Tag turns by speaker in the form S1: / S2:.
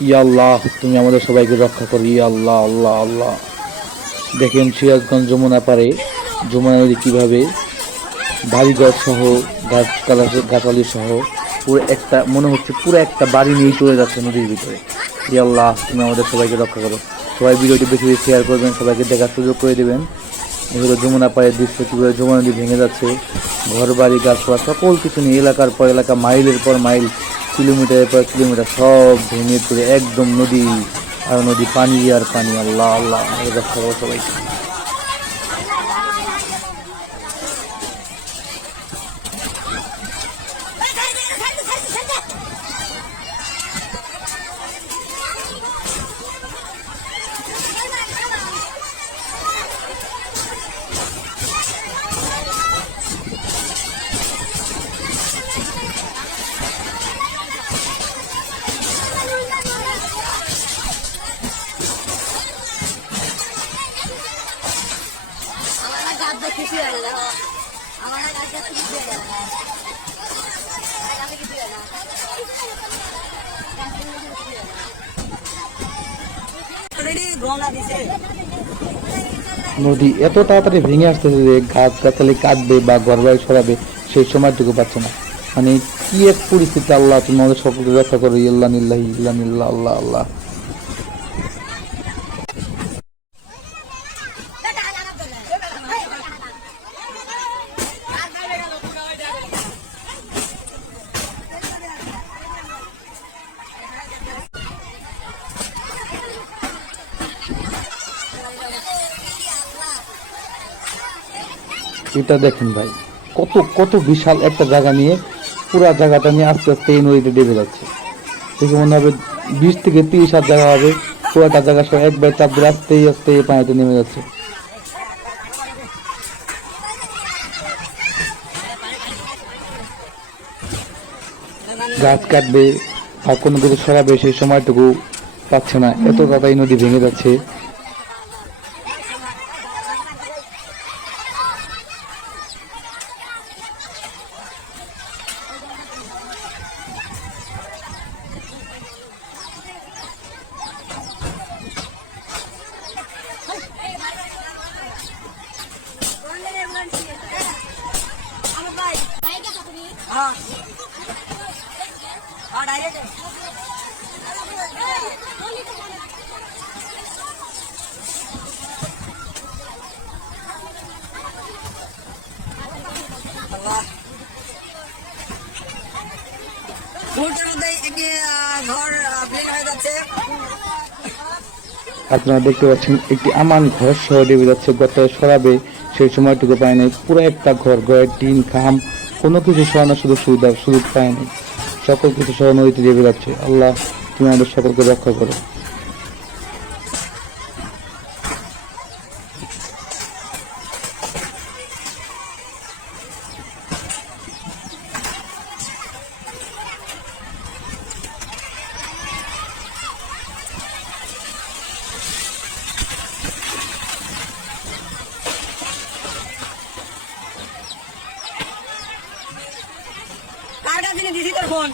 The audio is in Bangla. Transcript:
S1: আল্লাহ, তুমি আমাদের সবাইকে রক্ষা করো। আল্লাহ আল্লাহ আল্লাহ। দেখেন সিরাজগঞ্জ যমুনা পারে যমুনা নদী কীভাবে বাড়িঘর সহ গাছপালা গাছালি সহ, পুরো একটা, মনে হচ্ছে পুরো একটা বাড়ি নিয়ে চলে যাচ্ছে নদীর ভিতরে। আল্লাহ, তুমি আমাদের সবাইকে রক্ষা করো। সবাই ভিডিওটি বেশি বেশি শেয়ার করবেন, সবাইকে দেখার সুযোগ করে দেবেন। এগুলো যমুনা পায়ের দৃশ্য, কীভাবে যমুনা নদী ভেঙে যাচ্ছে। ঘর বাড়ি গাছপালা, সকল কিছু নিয়ে এলাকার পর এলাকা, মাইলের পর মাইল কিলোমিটারের পর কিলোমিটার সব ভেঙে পড়ে একদম নদী আর নদী পানি আর পানি আল্লাহ আল্লাহ রক্ষা করো সবাইকে
S2: আমার হয় না। আমার কিছু হয় না।
S1: নদী, এত তাড়াতাড়ি ভেঙে আসতেছে যে গাছ গাছালি কাটবে বা ঘর বাড়ি সরাবে, সেই সময়টুকু পাচ্ছে না। মানে কি এক পরিস্থিতি, আল্লাহ তুমি আমাদের সকলকে রক্ষা করো ইল্লা নিল্লাহ ইল্লা নিল্লাহ আল্লাহ আল্লাহ। এটা দেখেন ভাই, কত কত বিশাল একটা জায়গা নিয়ে পুরা জায়গাটা নিয়ে আস্তে আস্তে এই নদীতে ডেবে যাচ্ছে দেখে মনে হবে বিশ থেকে তিরিশ হাত জায়গা হবে, পুরাটা জায়গা সব একবার চাপ দিয়ে আস্তে আস্তে এই পানিতে নেমে যাচ্ছে। গাছ কাটবে আর কোনো কিছু সরাবে সেই সময়টুকু পাচ্ছে না, এত তাড়াতাড়ি নদী ভেঙে যাচ্ছে। আপনারা দেখতে পাচ্ছেন একটি আমান ঘর সহ ডেবে যাচ্ছে গত সরাবে সেই সময়টুকু পায় নাই। পুরো একটা ঘর ঘরের টিন খাম। কোনো কিছু সহানোর সুযোগ সুবিধা, সুযোগ পায়নি। সকল কিছু সহ নদীতে যাচ্ছে। আল্লাহ, তুমি আমাদের সকলকে রক্ষা করো।
S2: দিছি তোর